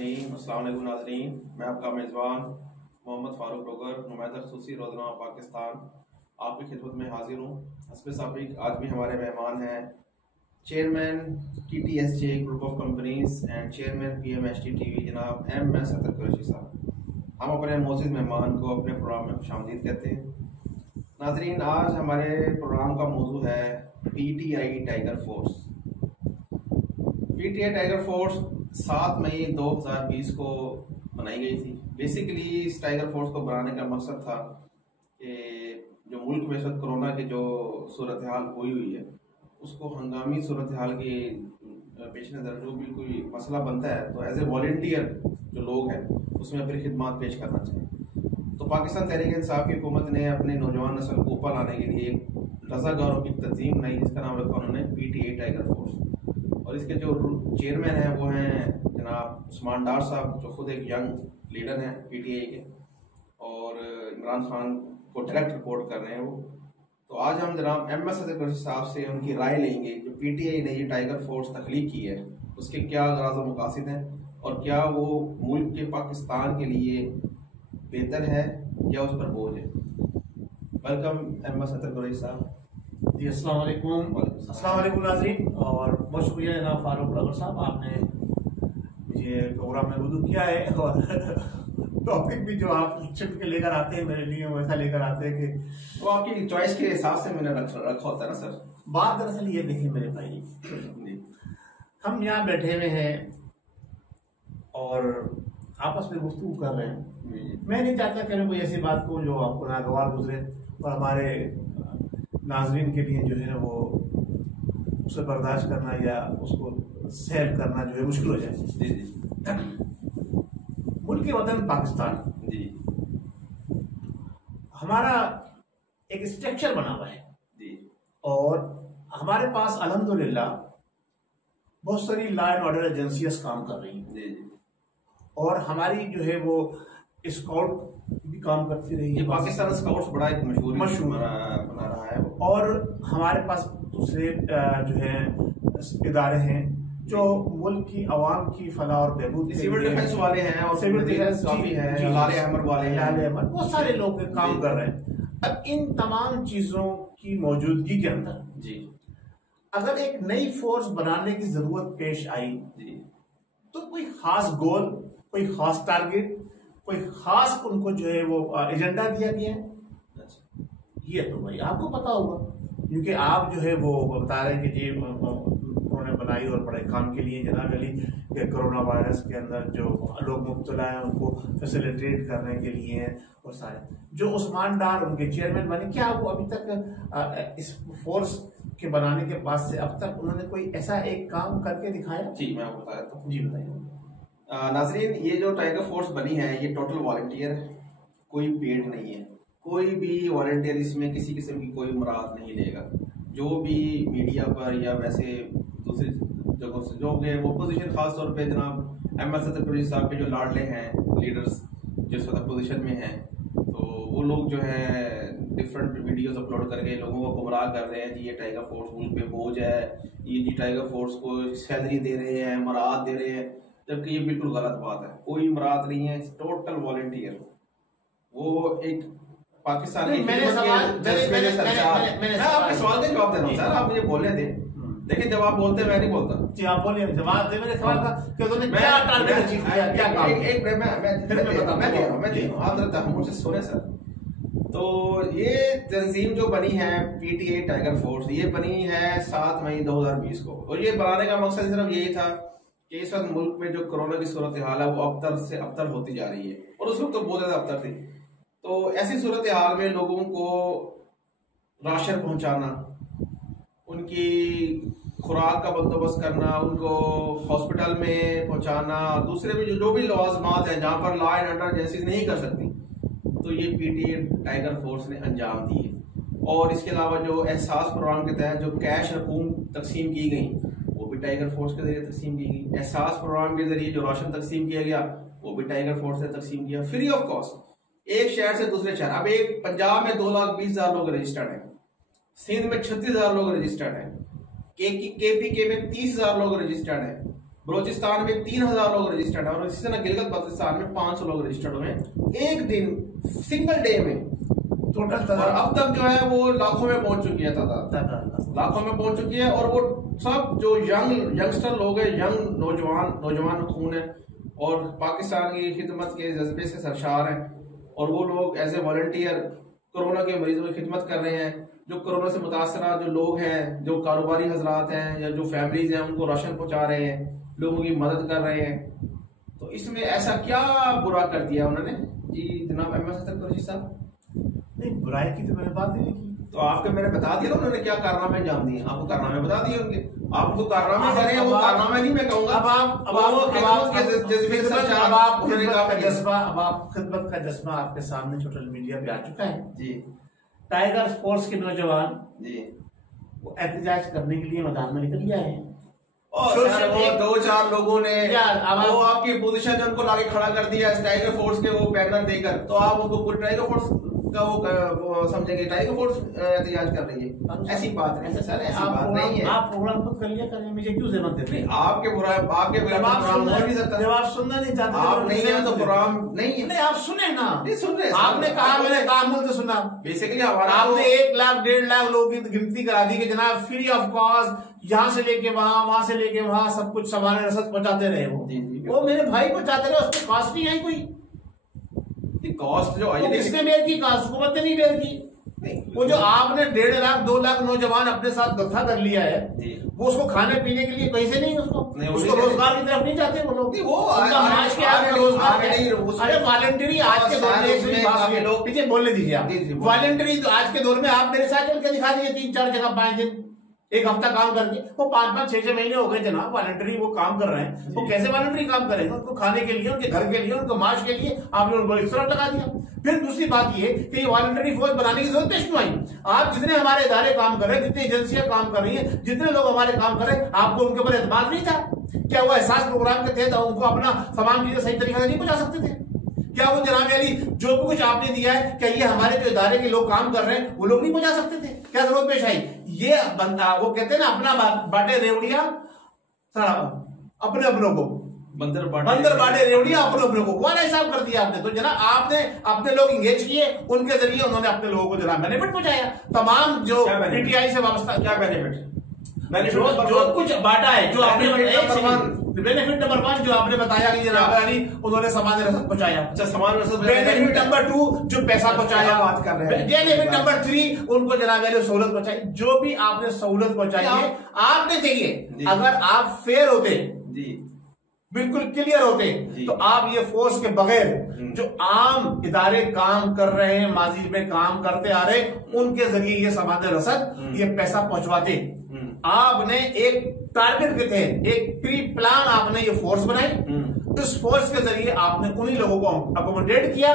रहीम। अस्सलाम वालेकुम नाज़रीन, मैं आपका मेज़बान मोहम्मद फ़ारूक रोगर, नुमाइंदा ख़ुसूसी रोज़नामा पाकिस्तान आपकी खिदमत में हाजिर हूँ। हस्बे साबिक़ आज भी हमारे मेहमान हैं chairman TTSJ group of companies and chairman PMHT TV जनाब MS अतर कुरैशी साहब। हम अपने मोअज़्ज़िज़ मेहमान को अपने प्रोग्राम में खुशामदीद कहते हैं। नाज़रीन, आज हमारे प्रोग्राम का मौजू है PTI tiger force. PTI tiger force 7 मई 2020 को बनाई गई थी। बेसिकली इस टाइगर फोर्स को बनाने का मकसद था कि जो मुल्क में इस वक्त कोरोना की जो सूरत हाल हुई है उसको हंगामी सूरत हाल के पेश नज़र जो भी कोई मसला बनता है तो एज ए वॉलंटियर जो लोग हैं उसमें अपनी खिदमत पेश करना चाहिए। तो पाकिस्तान तहरीक इंसाफ की हुकूमत ने अपने नौजवान नस्ल को ऊपर लाने के लिए रज़ाकारों की तंजीम बनाई जिसका नाम रखा उन्होंने PTI टाइगर फोर्स। और इसके जो चेयरमैन हैं वो हैं जनाब उस्मान डार साहब, जो खुद एक यंग लीडर हैं PTI के, और इमरान खान को डायरेक्ट रिपोर्ट कर रहे हैं वो। तो आज हम जनाब MS अतर कुरैशी साहब से उनकी राय लेंगे जो PTI ने ये टाइगर फोर्स तख्लीक की है उसके क्या गराज़ व मकासद हैं और क्या वो मुल्क के पाकिस्तान के लिए बेहतर है या उस पर बोझ है। वेलकम MS अतर कुरैशी साहब। जी अस्सलाम वालेकुम नाज़रीन, और बहुत शुक्रिया जनाब फारूक रोगर साहब, आपने मुझे प्रोग्राम में मदद किया है और टॉपिक भी जो आप चुन के लेकर आते हैं मेरे लिए वैसा लेकर आते हैं कि तो आपकी चॉइस के हिसाब से मैंने रखा होता है ना सर। बात दरअसल ये देखिए मेरे भाई, हम यहाँ बैठे हुए हैं और आपस में गुफ्तगू कर रहे हैं। मैं नहीं चाहता कि मैं कोई ऐसी बात को जो आपको नागवार गुजरे और हमारे नाजरीन के लिए जो है वो उसे बर्दाश्त करना या उसको सहल करना जो है मुश्किल हो जाए। जी जी। मुल्क के वतन पाकिस्तान जी, हमारा एक स्ट्रक्चर बना हुआ है जी, और हमारे पास अल्हम्दुलिल्लाह बहुत सारी लॉ एंड ऑर्डर एजेंसियां काम कर रही हैं। जी, जी। और हमारी जो है वो स्काउट भी काम करती रही है। पाकिस्तान स्काउट्स बड़ा एक मशहूर बना रहा है और हमारे पास दूसरे जो है इदारे हैं जो मुल्क की आवाम की फलाह और बहबूद, सिविल डिफेंस वाले हैं और सिविल डिफेंस काफी हैं, लाले अहमद वाले हैं, बहुत सारे लोग काम कर रहे हैं। अब इन तमाम चीजों की मौजूदगी के अंदर जी अगर एक नई फोर्स बनाने की जरूरत पेश आई जी तो कोई खास गोल, कोई खास टारगेट, कोई खास उनको जो है वो एजेंडा दिया गया है। अच्छा, ये तो भाई आपको पता होगा क्योंकि आप जो है वो बता रहे हैं कि जी उन्होंने बनाई और बड़े काम के लिए जनाब अली के कोरोना वायरस के अंदर जो लोग मुब्तला हैं उनको फैसिलिटेट करने के लिए हैं। और सारे जो उस्मान डार उनके चेयरमैन बने, क्या वो अभी तक इस फोर्स के बनाने के बाद से अब तक उन्होंने कोई ऐसा एक काम करके दिखाया? जी मैं आपको बता देता हूँ। जी बताइए। नाजरीन, ये जो टाइगर फोर्स बनी है ये टोटल वॉलंटियर है, कोई पेड नहीं है। कोई भी वॉलंटियर इसमें किसी किस्म की कोई मुराद नहीं लेगा। जो भी मीडिया पर या वैसे दूसरी जगहों से जो वो पोजीशन, खास तौर पे जनाब MS अतर कुरैशी साहब के जो लाडले हैं लीडर्स जो इस वक्त पोजीशन में हैं, तो वो लोग जो है डिफरेंट वीडियोस अपलोड करके लोगों को गुमराह कर रहे हैं जी ये टाइगर फोर्स मुल्क पे बोझ है, ये जी टाइगर फोर्स को सैलरी दे रहे हैं, मुराद दे रहे हैं, जबकि ये बिल्कुल गलत बात है। कोई मुराद नहीं है, टोटल वॉलंटियर। वो एक पाकिस्तानी मैं आपके सवाल का जवाब दे रहा हूँ सर, आप मुझे बोलने दें। देखिए जब आप बोलते हैं मैं नहीं बोलता। जी आप बोलिए, जवाब दे मेरे सवाल का कि उन्होंने क्या टारगेट अचीव किया, क्या काम? एक मैं दे रहा हूँ, आप जरा मुझसे सुने सर। तो ये तंजीम जो बनी है PTI टाइगर फोर्स, ये बनी है 7 मई 2020 को, और ये बनाने का मकसद सिर्फ यही था कि इस वक्त मुल्क में जो कोरोना की सूरत हाल है वो अबतर से अबतर होती जा रही है, और उस वक्त तो बहुत ज्यादा अबतर थी। तो ऐसी सूरत हाल में लोगों को राशन पहुंचाना, उनकी खुराक का बंदोबस्त करना, उनको हॉस्पिटल में पहुंचाना, दूसरे भी जो भी लवाजमात हैं जहां पर लॉ एंड ऑर्डर एजेंसीज नहीं कर सकती, तो ये PTI टाइगर फोर्स ने अंजाम दिए। और इसके अलावा जो एहसास प्रोग्राम के तहत जो कैश रकूम तकसीम की गई वो भी टाइगर फोर्स के जरिए तकसीम की गई। एहसास प्रोग्राम के जरिए जो राशन तकसीम किया गया वो भी टाइगर फोर्स ने तकसीम किया, फ्री ऑफ कॉस्ट, एक शहर से दूसरे शहर। अब एक पंजाब में 2,20,000 लोग रजिस्टर्ड हैं, सिंध में 36,000 लोग रजिस्टर्ड हैं, KPK में 30,000 लोग रजिस्टर्ड हैं, बलोचिस्तान में 3000 लोग रजिस्टर्ड है और इसी तरह गिलगित बल्तिस्तान में 500 लोग रजिस्टर्ड हुए एक दिन सिंगल डे में टोटल। और अब तक जो है वो लाखों में पहुंच चुकी है तादाद, लाखों में पहुंच चुकी है। और वो सब जो यंगस्टर लोग हैं, यंग नौजवान खून है और पाकिस्तान की खिदमत के जज्बे से सरशार हैं और वो लोग एज ए वॉलंटियर कोरोना के मरीजों की खिदमत कर रहे हैं। जो कोरोना से मुतासरा जो लोग हैं, जो कारोबारी हजरात हैं या जो फैमिलीज हैं, उनको राशन पहुंचा रहे हैं, लोगों की मदद कर रहे हैं। तो इसमें ऐसा क्या बुरा कर दिया उन्होंने जी जनाब अहमद कुरैशी साहब? नहीं, बुराई की तो मैंने बात ही नहीं की। तो आपके मैंने बता दिया ना उन्होंने क्या कारनामे अंजाम दिए, आपको कारनामे बता दिए उनके, आप जो कारनामे कर रहे हैं वो कारनामे नहीं मैं कहूंगा। अब आप खिदमत का जज्बा आपके सामने सोशल मीडिया पे आ चुका है जी। टाइगर स्पोर्ट्स के नौजवान जी वो एहतजाज करने के लिए मैदान में निकल गए हैं। वो 2-4 लोगों ने वो आपकी पोजीशन जो उनको लाके खड़ा कर दिया टाइगर फोर्स के वो बैनर देकर, तो आप उनको पूरे टाइगर फोर्स का वो समझेंगे टाइगर फोर्स एहतजाज कर रही है। ऐसी बात नहीं है सर, ऐसी बात नहीं है। आप प्रोग्राम खुद कर लिया करें, मुझे क्यों जरूरत देते हैं? आपके प्रोग्राम हो नहीं सकता जब आप सुनना नहीं चाहते, आप नहीं है तो प्रोग्राम नहीं है। नहीं, आप सुने ना, नहीं सुन रहे। आपने कहा, मैंने कहा मुझे तो सुना। बेसिकली हमारा आपने 1 लाख 1.5 लाख लोगों की गिनती करा दी कि जनाब फ्री ऑफ कॉस्ट यहाँ से लेके वहां से लेके वहां सब कुछ सामान रसद पहुंचाते रहे। वो मेरे भाई पहुंचाते रहे, उसकी कॉस्ट नहीं आई कोई। कॉस्ट जो आई किसने बेयर की? कास्ट हुकूमत ने नहीं बेयर की। वो जो आपने 1.5 लाख 2 लाख नौजवान अपने साथ गठा कर लिया है, वो उसको खाने पीने के लिए पैसे नहीं, उसको रोजगार की तरफ नहीं जाते वो लोग। वो समाज के आप रोजगार नहीं। अरे वॉलंटरी आज के दौर में पीछे बोलने दीजिए आप। वॉलंटरी आज के दौर में आप मेरे साथ चल के दिखा दीजिए 3-4 जगह 5 दिन 1 हफ्ता काम करके, वो 5-5 6-6 महीने हो गए जनाब वॉलंटरी वो काम कर रहे हैं। वो कैसे वॉलंटरी काम करेंगे? उनको खाने के लिए, उनके घर के लिए, उनको माश के लिए आपने उनको इस तरह लगा दिया। फिर दूसरी बात ये कि ये वॉलंटरी फोर्स बनाने की जरूरत क्यों आई? आप जितने हमारे इदारे काम कर रहे हैं, जितनी एजेंसियां काम कर रही है, जितने लोग हमारे काम कर रहे हैं, आपको उनके ऊपर एतमाद नहीं था क्या? वो एहसास प्रोग्राम के तहत उनको अपना सामान चीजें सही तरीके से नहीं पहुंचा सकते थे क्या? वो जनाब अली जो कुछ आपने दिया है, क्या ये हमारे जो इदारे के लोग काम कर रहे हैं वो लोग नहीं पहुंचा सकते थे? क्या जरूरत पेश आई? ये बंदा, वो कहते हैं ना, अपना बाटे रेवड़िया अपने अपनों को, बंदर बाटे रेवड़िया अपने अपनों को, वाला हिसाब कर दिया आपने। तो जनाब आपने अपने लोग इंगेज किए, उनके जरिए उन्होंने अपने लोगों को जनाब बेनिफिट पहुंचाया। तमाम जो पीटीआई से वाबस्ता क्या बेनिफिट जो कुछ बांटा है, जो आपने बेनिफिट नंबर 1 जो आपने बताया कि जनाब अली उन्होंने सामान रसद पहुंचाया। अच्छा, सामान रसद। बेनिफिट नंबर 2 जो पैसा पहुंचाया, बात कर रहे हैं। बेनिफिट नंबर 3 उनको जनाब अली सहूलत पहुंचाई। जो भी आपने सहूलत पहुंचाई है, आपने चाहिए अगर आप फेयर होते, बिल्कुल क्लियर होते, तो आप ये फोर्स के बगैर जो आम इदारे काम कर रहे हैं, माजी में काम करते आ रहे, उनके जरिए ये सामान रसद, ये पैसा पहुंचवाते। आपने एक टारगेट के थे, एक प्री प्लान आपने ये फोर्स बनाई। इस फोर्स के जरिए आपने उन्हीं लोगों को अकोमोडेट किया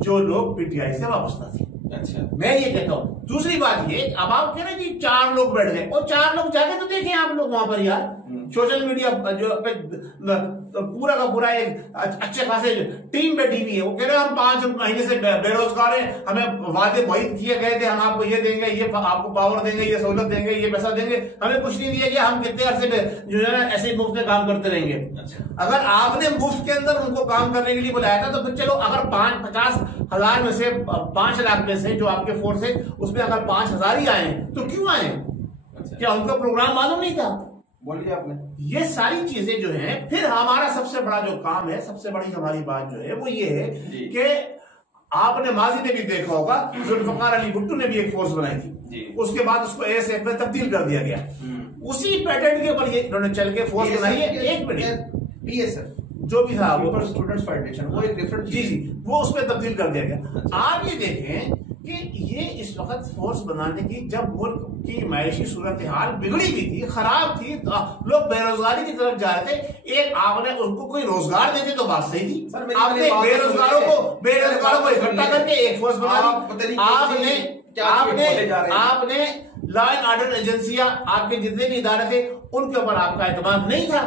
जो लोग पीटीआई से वापस थे। अच्छा, मैं ये कहता हूं। दूसरी बात ये, अब आप कह रहे हैं जी 4 लोग बैठ गए, और 4 लोग जाके तो देखें आप लोग वहां पर यार, सोशल मीडिया जो पूरा का पूरा एक अच्छे खासे टीम बैठी हुई है। वो कह रहे हैं हम 5 महीने से बेरोजगार हैं, हमें वादे बहुत किए गए थे, हम आपको ये देंगे, ये आपको पावर देंगे, ये सहूलत देंगे, ये पैसा देंगे, हमें कुछ नहीं दिया गया, हम कितने अरसे जो है ना ऐसे ही मुफ्त में काम करते रहेंगे। अच्छा, अगर आपने मुफ्त के अंदर उनको काम करने के लिए बुलाया था, तो फिर चलो अगर 50 हजार में से 5 लाख में से जो आपके फोर्स है उसमें अगर 5,000 ही आए तो क्यों आए? क्या उनका प्रोग्राम मालूम नहीं था? बोलिए आपने। ये सारी चीजें जो हैं, फिर हमारा सबसे बड़ा जो काम है, सबसे बड़ी हमारी बात जो है वो ये है कि आपने माजी में भी देखा होगा, जुल्फकार अली भुट्टो ने भी एक फोर्स बनाई थी, उसके बाद उसको एएसएफ में तब्दील कर दिया गया। उसी पैटर्न के ऊपर ये इन्होंने चल के फोर्स बनाई है। एक मिनट, पीएसएफ जो भी था वो स्टूडेंट्स फेडरेशन, वो एक डिफरेंट, जी वो उसमें तब्दील कर दिया गया। आप ये देखें कि ये इस वक्त फोर्स बनाने की, जब मुल्क की मैशी सूरत हाल बिगड़ी हुई थी, खराब थी, लोग बेरोजगारी की तरफ जा रहे थे, एक आपने उनको कोई रोजगार देते तो बात सही थी। आपने बेरोजगारों को इकट्ठा करके एक फोर्स बना दी। आपने लॉ एंड ऑर्डर एजेंसियां, आपके जितने भी इदारे थे, उनके ऊपर आपका एतमाद नहीं था,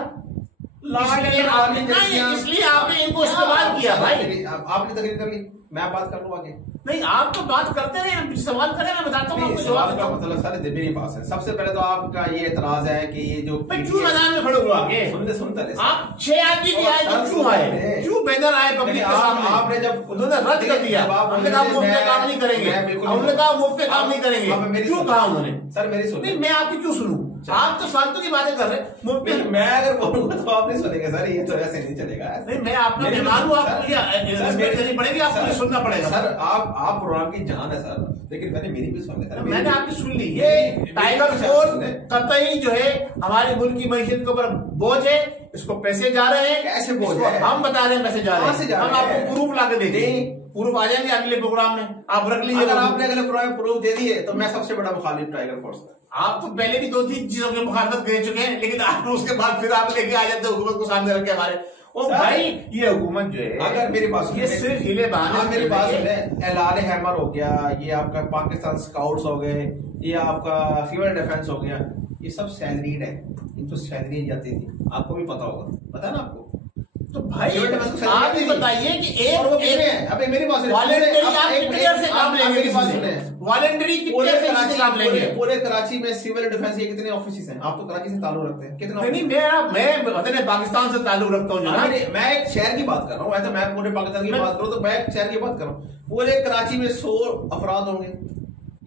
इसलिए आपने इनको इस्तेमाल किया भाई। आपने तकरीर कर ली, मैं बात कर लूँ आगे। नहीं, आप तो बात करते रहे, हम सवाल करें, मैं बताता हूँ आपको सवाल का मतलब सर मेरे पास है। सबसे पहले तो आपका ये एतराज है कि ये जो क्यों मैदान में खड़े हुए आगे सुनते आप 6 आदमी की आए तो क्यों आए, क्यों बैनर आए पब्लिक के सामने? आपने जब उन्होंने रद्द कर दिया, हमने कहा मुफ्त में काम नहीं करेंगे, हमने कहा मुफ्त में काम नहीं करेंगे, क्यों कहा उन्होंने? सर मेरी सुनिए, मैं आपकी क्यों सुनूं? आप तो फालतू की बातें कर रहे हैं। मैं अगर बोलूंगा तो आप नहीं सुनेंगे सर, ये तो ऐसे नहीं चलेगा। नहीं, मैं आपका मेहमान हूँ, आपको रिस्पेक्ट देनी पड़ेगी, आपको सुनना पड़ेगा। सर आप प्रोग्राम की जान है सर, लेकिन मैंने मेरी भी सुन ली। मैंने आपकी सुन ली। ये टाइगर फोर्स कतई जो है हमारे मुल्क की मईशत के ऊपर बोझ है, इसको पैसे जा रहे हैं। कैसे बोझ है? हम बता रहे हैं पैसे जा रहे हैं, हम आपको प्रूफ ला के दे देंगे, प्रूफ आ जाएंगे अगले प्रोग्राम में, आप रख लीजिए। अगर आपने अगले प्रोग्राम में प्रूफ दे दिए तो मैं सबसे बड़ा मुखालिफ टाइगर फोर्स का। आप तो पहले भी 2-3 चीजों की मुखालफत कर चुके हैं, लेकिन आप उसके बाद फिर आप लेके आ जाते हैं हुकूमत को सामने रख के हमारे। ओ भाई, ये हुकूमत जो है, अगर मेरी बात ये सिर्फ हिले बहाने, मेरी बात सुने, एलान हैमर हो गया, ये आपका पाकिस्तान स्काउट्स हो गए, ये आपका सिविल डिफेंस हो गया, ये सब सैलरीड है, इनको सैलरी जाती थी, आपको भी पता होगा, पता है ना आपको? तो भाई आप ही बताइए कि एक मेरी बात वॉलंटरी पूरे कराची में सिविल डिफेंस के कितने ऑफिस हैं? आप तो कराची से ताल्लुक रखते हैं, कितने? नहीं, मैं पाकिस्तान से ताल्लुक रखता हूँ। मैं एक शहर की बात कर रहा हूँ, ऐसा मैं पूरे पाकिस्तान की बात करूँ तो मैं एक शहर की बात कर रहा हूँ। पूरे कराची में 100 अफराद होंगे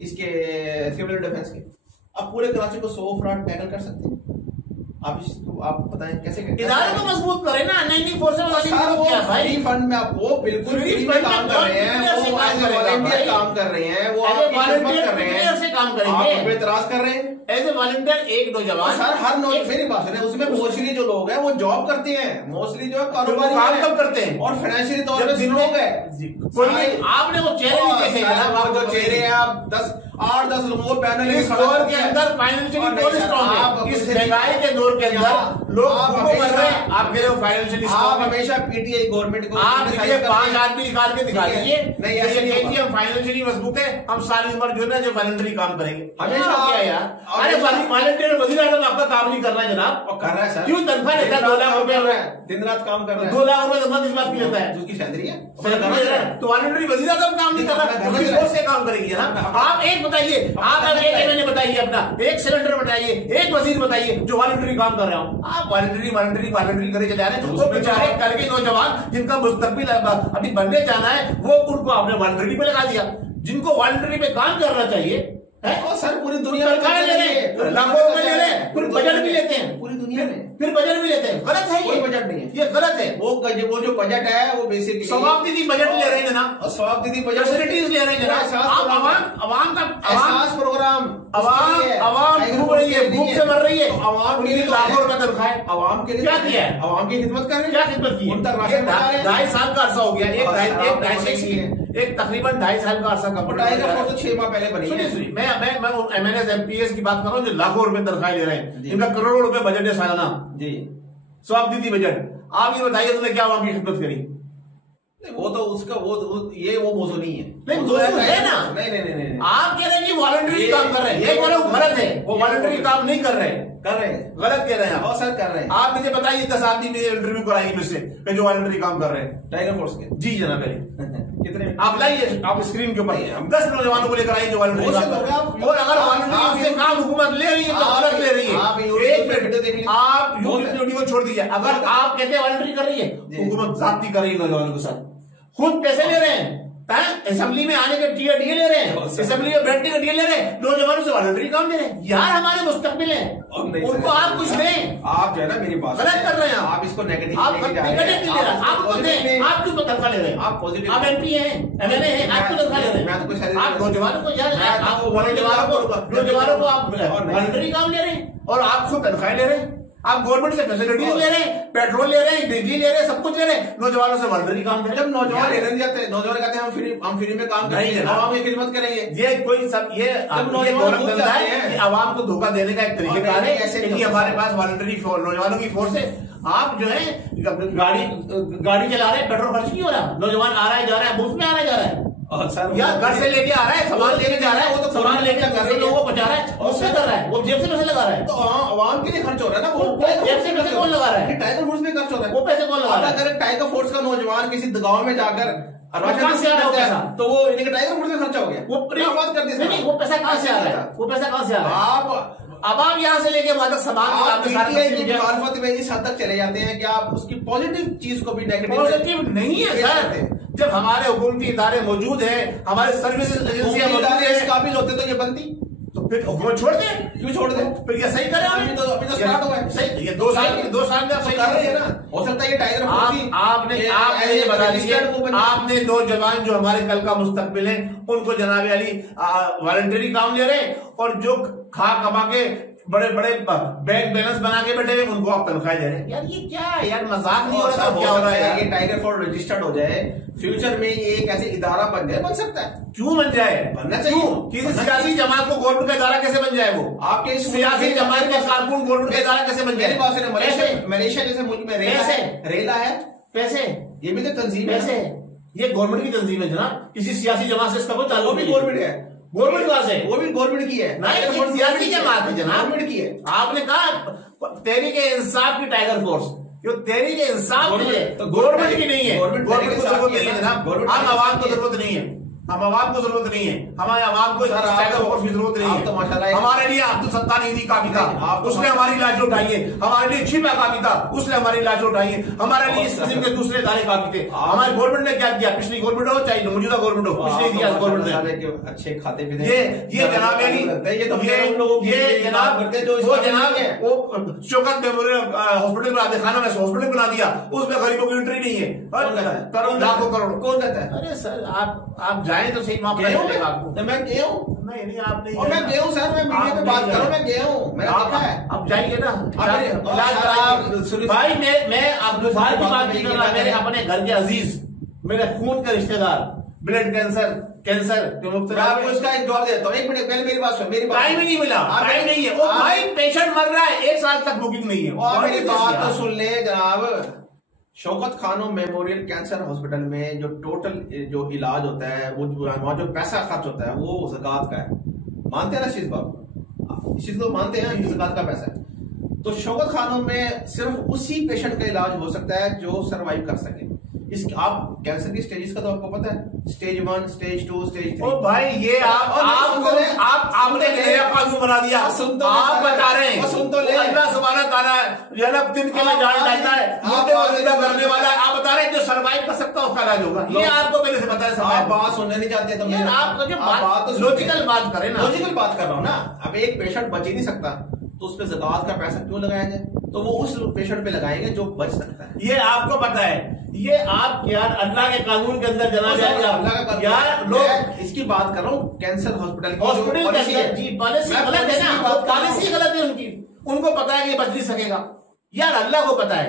इसके सिविल डिफेंस के। अब पूरे कराची को 100 अफराद टैकल कर सकते हैं? आप बताएं कैसे? इदारे को मजबूत करें ना, 94 से फ्री फंड में आप वो बिल्कुल फ्री में काम कर रहे हैं, वो वॉलंटियर काम कर रहे हैं, वो आपकी खिदमत कर रहे हैं, से काम करेंगे, आप एतराज कर रहे हैं एज ए वॉलंटियर। एक नौजवान सर, हर मेरी बात है, उसमें मोस्टली जो लोग हैं वो जॉब करते हैं, मोस्टली जो है कारोबारी काम कब करते हैं और फाइनेंशियली तौर पर लोग है। आपने वो चेहरे नहीं देखे, जो चेहरे हैं आप 8-10 लोगों पैनल के अंदर फाइनेंशियली कौन स्ट्रॉन्ग है? इस महंगाई के दौर के अंदर लोग कर रहे हैं, आप कह रहे हो फाइनेंशियली स्ट्रॉन्ग। हमेशा पीटीआई गवर्नमेंट को आप 5 आदमी निकाल के दिखा दीजिए, नहीं ऐसे हम फाइनेंशियली मजबूत है, हम सारी उम्र जो है जो वॉलंटरी काम करेंगे हमेशा। क्या यार, अरे वॉलंटियर वजीर आजम आपका काम नहीं कर रहा है जनाब, और कर रहा है सर। क्यों तनख्वाह लेता है? 2 लाख रुपए दिन रात काम कर रहा है, 2 लाख रुपए तनख्वाह किस बात की लेता है? उसकी सैलरी है। तो वॉलंटरी वजीर आजम काम नहीं कर रहा, उसकी सोच से काम करेंगे ना। आप एक बताइए, आप मैंने बताइए अपना एक सिलेंडर बताइए, एक वजीर बताइए जो वॉलंटरी काम कर रहा हूँ। आप वॉलंटरी करे चले जा रहे हैं। तो बेचारे कल के नौजवान जिनका मुस्तकबिल अभी बनने जाना है, वो उनको आपने वॉलंटरी पे लगा दिया, जिनको वॉलंटरी पे काम करना चाहिए है। सर पूरी दुनिया में ले रहे हैं, लाखों रुपए ले रहे हैं, फिर बजट भी लेते हैं पूरी दुनिया में, फिर बजट भी लेते हैं। गलत है, ये बजट नहीं है, ये गलत है। वो जो बजट है वो बेसिकली सवाब-दीदी बजट ले रहे हैं जनाब, और सवाब-दीदी बजट फैसिलिटीज ले रहे हैं जनाब। आप आवाम का एहसास प्रोग्राम, आवाम भूख रही है, भूख से मर रही है, आवाम के लिए लाखों रुपए तनख्वाह है। आवाम के लिए क्या किया है? आवाम की खिदमत कर रहे हैं। क्या खिदमत की? 2.5 साल का अर्सा हो गया, एक तकरीबन 2.5 साल का अर्सा का टाइगर फोर्स तो 6 माह पहले बनी। सुनिए, मैं MNS MPS की बात कर रहा हूँ जो लाखों रुपए तनख्वाह ले रहे हैं, जिनका करोड़ों रुपए बजट है सालाना जी, सवाब-दीदी बजट। आप ये बताइए तुमने क्या आवाम की खिदमत करी? वो तो उसका वो मौजूद नहीं है, नहीं है ना। नहीं आप कह रहे हैं कि वॉलंटरी काम कर रहे हैं, ये बोलो गलत है, वो वॉलंटरी काम नहीं कर रहे हैं, गलत कह रहे हैं आप। सर कर रहे हैं। आप मुझे बताइए 10 आदमी मेरे इंटरव्यू कराएंगे मुझसे जो वॉलंटरी काम कर रहे हैं टाइगर फोर्स के। जी जनाब, कितने आप लाइए, आप स्क्रीन के ऊपर हम 10 नौजवानों को लेकर आइए जो वॉलंटरी काम कर रहे हैं। और अगर वॉलंटरी से काम हुकूमत ले रही है तो गलत ले रही है। आप वीडियो छोड़ दीजिए, अगर आप कहते हैं वॉलंटरी कर रही है, हुकूमत जाती कर रही है नौजवानों के साथ, खुद पैसे ले रहे हैं, असेंबली में आने के टीए ले रहे हैं, असेंबली में बैठने का टीए ले रहे हैं, नौजवानों से वॉलंटरी काम ले रहे हैं। यार हमारे मुस्तकबिल है, उनको आप कुछ दें। आप जो है ना मेरी बात गलत कर रहे हैं, आप इसको नेगेटिव आप क्यों तनख्वाह ले रहे हैं? आप पॉजिटिव, आप MP हैं, MLA हैं, आप क्यों तनख्वाह ले रहे हैं? आप नौजवानों को नौजवानों को आप वॉलंटरी काम ले रहे हैं और आप खुद तनख्वाह ले रहे हैं। आप गवर्नमेंट से फैसिलिटीज ले रहे हैं, पेट्रोल ले रहे हैं, बिजली ले रहे हैं, सब कुछ ले रहे हैं, नौजवानों से वॉलंटरी काम दे रहे हैं। जब नौजवान ले नहीं जाते, नौजवान कहते हैं हम फ्री में काम करेंगे, आवाम की खिदमत करेंगे। ये कोई सब ये आवाम को धोखा देने का एक तरीकेकार है, ऐसे हमारे पास वॉलंटरी नौजवानों की फोर्स है। आप जो है गाड़ी चला रहे हैं, पेट्रोल खर्च नहीं हो रहा, नौजवान आ रहा है जा रहा है, मुफ्त में आ रहा है जा रहा है, और सर यार घर से लेके आ रहा है, सामान लेके जा रहा है, वो तो सामान लेके घर से लोगों को पहुंचा रहा है, उससे कर रहा है, वो जेब से पैसे लगा रहा है। तो आवाम के लिए खर्च हो रहा है ना, वो जेब से पैसे कौन लगा रहा है? टाइगर फोर्स में खर्च हो रहा है, वो पैसे कौन लगा रहा है? अगर टाइगर फोर्स का नौजवान किसी गाँव में जाकर कहां से आ रहा है पैसा? तो वो इनके टाइगर फोर्स में खर्चा हो गया, वो बात करते हैं। वो पैसा कहां से आ रहा है? वो पैसा कहां से आ रहा है? अब आप यहाँ से लेके वहां तक सामान मुखालफत में इस हद तक चले जाते हैं कि आप उसकी पॉजिटिव चीज को भी नेगेटिव पॉजिटिव नहीं है सर। जब हमारे हुकूमती इदारे मौजूद है, हमारे सर्विसेज एजेंसियां मौजूद है, इस काबिल होते तो ये बनती, तो फिर हुकूमत छोड़ दे, क्यों छोड़ दे? फिर ये सही करें। अभी तो स्टार्ट हुआ है, सही, ये 2 साल में आप सही कर रहे हैं ना। हो सकता है ये टाइगर आपने ये बता दीजिए, आपने नौजवान जो हमारे कल का मुस्तकबिल है उनको जनाब अली वॉलंटरी काम ले रहे हैं, और जो खा कमा के बड़े बड़े बैंक बैलेंस बना के बैठे हुए उनको आप तनख्वाह दे रहे हैं। यार ये क्या है यार, मजाक नहीं हो रहा है, क्या हो रहा है? ये टाइगर फोर्स रजिस्टर्ड हो जाए, फ्यूचर में ये एक ऐसे इदारा बन जाए, बन सकता है, क्यों बन जाए? बनना चाहिए। किसी सियासी जमात को गवर्नमेंट का इदारा कैसे बन जाए? वो आपके सियासी जमात का कारकुन गवर्नमेंट का इदारा कैसे बन जाए? मलेशिया जैसे मुल्क में रेला है, पैसे, ये भी तो तंजीम है, ये गवर्नमेंट की तंजीम है जनाब, किसी सियासी जमात से इसका कोई ताल्लुक नहीं। गवर्नमेंट है, गवर्नमेंट कहां से? वो भी गवर्नमेंट की है, नहीं सियासी जमात है जनाब, गवर्नमेंट की है। आपने कहा तहरीक इंसाफ की टाइगर फोर्स, जो तहरीक इंसाफ की है तो गवर्नमेंट की नहीं है। गवर्नमेंट को जरूरत नहीं है जनाब, हम आवाम को जरूरत नहीं है, हम आवाम को जरूरत नहीं है, हमारे आवाम को टाइगर फोर्स की जरूरत नहीं है। तो माशाल्लाह हमारे लिए अब्दुल सत्तार ईदी काफी था, उसने हमारी लाज उठाई है। हमारे लिए छिपा काफी था, उसने हमारी लाज उठाई है। हमारे लिए इस किस्म के दूसरे इदारे काफी थे। हमारी गवर्नमेंट ने क्या किया? पिछली गवर्नमेंट हो चाहे मौजूदा गवर्नमेंट हो, कुछ नहीं दिया गवर्नमेंट ने। अच्छे खाते पीते ये जनाब ये जनाब वो जनाब वो शौकत मेमोरियल हॉस्पिटल बना दिया, खाना में हॉस्पिटल बना दिया, उसमें गरीबों की एंट्री नहीं है, करोड़ लाखों करोड़। कौन कहता है? अरे सर आप जाएं तो सही, माफ करेगा आपको। मैं गया हूँ, नहीं आप नहीं, और मैं गया हूँ सर, मैं मीडिया पे बात करूँ, मैं गया हूँ, मैंने देखा है। अब जाइए ना भाई, मैं अब्दुल सत्तार की बात नहीं कर रहा, मेरे अपने घर के अजीज, मेरे खून के रिश्तेदार ब्लड कैंसर के मुफ्त। आपको इसका एक जवाब देता हूँ, 1 मिनट पहले मेरी बात सुन, मेरी बात टाइम ही नहीं मिला, टाइम नहीं है। ओ भाई पेशेंट मर रहा है, 1 साल तक बुकिंग नहीं है। और मेरी बात तो सुन ले जनाब, शौकत खानोम मेमोरियल कैंसर हॉस्पिटल में जो टोटल जो इलाज होता है, वो वहां जो पैसा खर्च होता है वो ज़कात का है, मानते हैं ना इस चीज को? इस चीज को मानते हैं कि ज़कात का पैसा है। तो शौकत खानोम में सिर्फ उसी पेशेंट का इलाज हो सकता है जो सरवाइव कर सके। इस आप कैंसर की स्टेजेस का तो आपको पता है, स्टेज 1, स्टेज 2, स्टेज 3। ओ भाई ये आपने नया कानून बना दिया, आप बता रहे हैं। सुन तो ले, अल्लाह सुब्हानहू तआला जन्नत दिन के लिए जान डालता है, मुर्दे को जिंदा करने वाला है। आप बता रहे हैं जो सरवाइव कर सकता है उसका इलाज होगा, ये आपको पहले से पता है। आप बात सुनने नहीं चाहते तो आप जो लॉजिकल बात करें ना, लॉजिकल बात कर रहा हूँ ना। अब एक पेशेंट बच ही नहीं सकता तो उस पर ज़कात का पैसा क्यों लगाया जाए? तो वो उस पेशेंट पे लगाएंगे जो बच सकता है। ये आपको पता है, ये आप यार अल्लाह के कानून के अंदर जनाब यार लोग इसकी बात कर रहा हूँ, कैंसर हॉस्पिटल जी पॉलिसी गलत है ना, पॉलिसी गलत है उनकी। उनको पता है कि बच नहीं सकेगा, यार अल्लाह को पता है,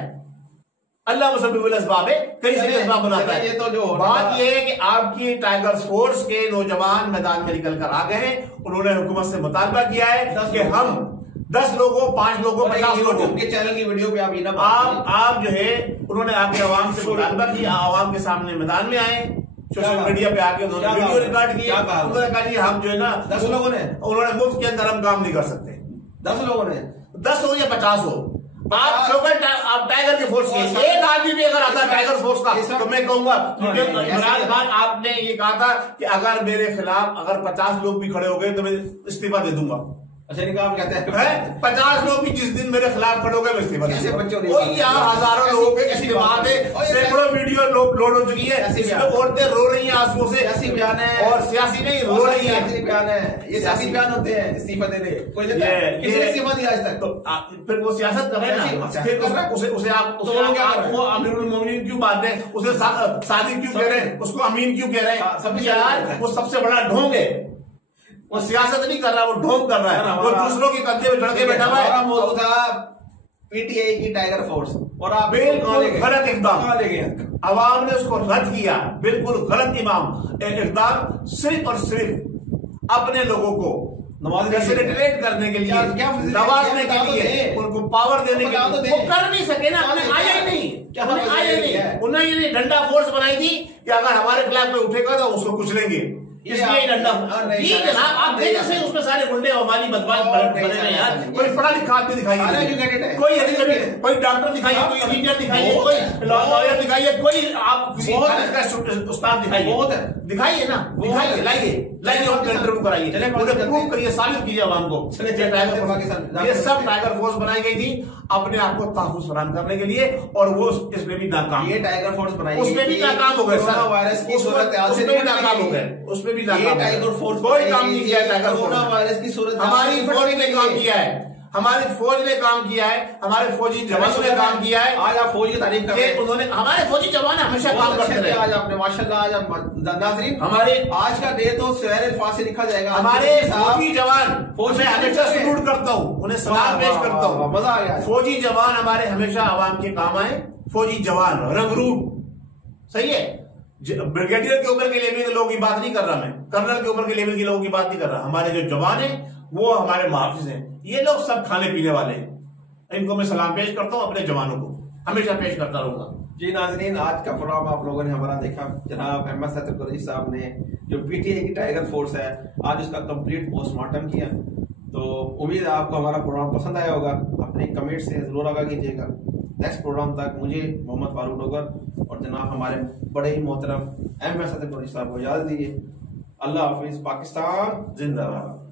अल्लाह मुसब्बिबुल अस्बाब है, कई सारे अस्बाब बनाता है। ये तो जो बात ये है कि आपकी टाइगर फोर्स के नौजवान मैदान में निकल कर आ गए हैं, उन्होंने हुकूमत से मुतालबा किया है कि हम 10 लोगों, 5 लोगों, 50 लोगों के चैनल की वीडियो पे आप जो है उन्होंने आके आवाम से मुतालबा किया, आवाम के सामने मैदान में आए, सोशल मीडिया पे आके उन्होंने वीडियो रिकॉर्ड किया। उन्होंने कहा जी हम जो है ना 10 लोगों ने, उन्होंने मुफ्त के अंदर हम काम नहीं कर सकते। 10 लोगों ने, 10 हो या 50 हो, आप टाइगर की फोर्स के एक आदमी भी अगर आता टाइगर फोर्स का तो मैं कहूंगा, इमरान खान आपने ये कहा था कि अगर मेरे खिलाफ अगर 50 लोग भी खड़े हो गए तो मैं इस्तीफा दे दूंगा। अच्छा निकाम कहते हैं 50 लोग भी जिस दिन मेरे खिलाफ खड़े हो गए मैं इस्तीफा दे दूंगा। यहाँ हजारों लोगों के ऐसी बात है, सैकड़ों वीडियो लोड हो चुकी है, इसमें औरतें रो रही हैं आंसुओं से, ऐसी बयान है, और सियासी नहीं रो रही है, बयान है, ये सियासी बयान होते हैं इस्तीफा देने के। कोई किसने इस्तीफा दिया आज तक? तो फिर वो सियासत कर रहे हैं ना, फिर उसे आप वो अमीरुल मोमिनीन क्यों बात है, उसे सादिक क्यों कह रहे हैं, उसको अमीन क्यों कह रहे हैं? यार वो सबसे बड़ा ढोंग है, वो सियासत नहीं कर रहा, वो ढोंग कर रहा है, वो दूसरों के कंधे में चढ़ के बैठा हुआ है। मौजूद था पीटीआई की टाइगर फोर्स, और आप बिल्कुल गलत इकदाम, आवाम ने उसको रद्द किया, बिल्कुल गलत इकदाम। सिर्फ और सिर्फ अपने लोगों को नमाज फैसिलिटेट करने के लिए, नवाजने के लिए, उनको पावर देने के लिए, वो कर नहीं सके ना, उन्हें आया ही नहीं, उन्हें आया नहीं। उन्हें ये डंडा फोर्स बनाई थी कि अगर हमारे खिलाफ कोई उठेगा तो उसको कुचलेंगे, इसलिए डंडा। ये जनाब आप देखे से उसमें सारे गुंडे हमारी बदमाश बने हुए यार। कोई पढ़ा लिखा आदमी दिखाइए, कोई डॉक्टर दिखाइए, कोई इंजीनियर दिखाइए, कोई लॉयर दिखाइए, कोई आप किसी उस्ताद दिखाइए ना, दिखाइए, लाइए और इंटरव्यू कराइए, प्रूव करिए, साबित कीजिए आवाम को। ये सब टाइगर फोर्स बनाई गई थी अपने आप को तहफ़्फ़ुज़ फराहम करने के लिए, और वो इसमें भी नाकाम। ये टाइगर फोर्स बनाई, उसमें भी नाकाम हो गए, कोरोना वायरस की सूरत उसमें भी नाकाम हो गए, उसमें भी नाकाम। टाइगर फोर्स कोई काम नहीं किया टाइगर फोर्स, कोरोना वायरस की सूरत हमारी फौज ने काम किया है, हमारी फौज ने काम किया है, हमारे फौजी जवानों ने काम किया है। आज आप फौज की तारीफ कर रहे हैं, उन्होंने, हमारे फौजी जवान हमेशा काम करते रहे। आज आपने माशाल्लाह, आज आप नाज़रीन, हमारे आज का डे तो सवेरे फांसी लिखा जाएगा। हमारे फौजी जवान, फौज में हमेशा सल्यूट करता हूँ, उन्हें सलाम पेश करता हूँ, मजा आ गया। फौजी जवान हमारे हमेशा आवाम के काम आए। फौजी जवान रंगरूट, सही है। ब्रिगेडियर के ऊपर के लेवल के लोगों की बात नहीं कर रहा मैं, कर्नल के ऊपर के लेवल के लोगों की बात नहीं कर रहा। हमारे जो जवान है वो हमारे मुहाफिज हैं, ये लोग सब खाने पीने वाले हैं। इनको मैं सलाम पेश करता हूँ, अपने जवानों को हमेशा पेश करता रहूंगा। जी नाज़रीन, आज का प्रोग्राम आप लोगों ने हमारा देखा। जनाब अहमद सैयद कुरैशी साहब ने जो पीटीआई की टाइगर फोर्स है, आज उसका कंप्लीट पोस्टमार्टम किया। तो उम्मीद है आपको हमारा प्रोग्राम पसंद आया होगा। अपने कमेंट से जरूर आगाह कीजिएगा। नेक्स्ट प्रोग्राम तक मुझे मोहम्मद फारूक डोगर और जनाब हमारे बड़े ही मोहतरम अहमद सैयद कुरैशी साहब को इजाजत दीजिए। अल्लाह हाफिज। पाकिस्तान जिंदाबाद।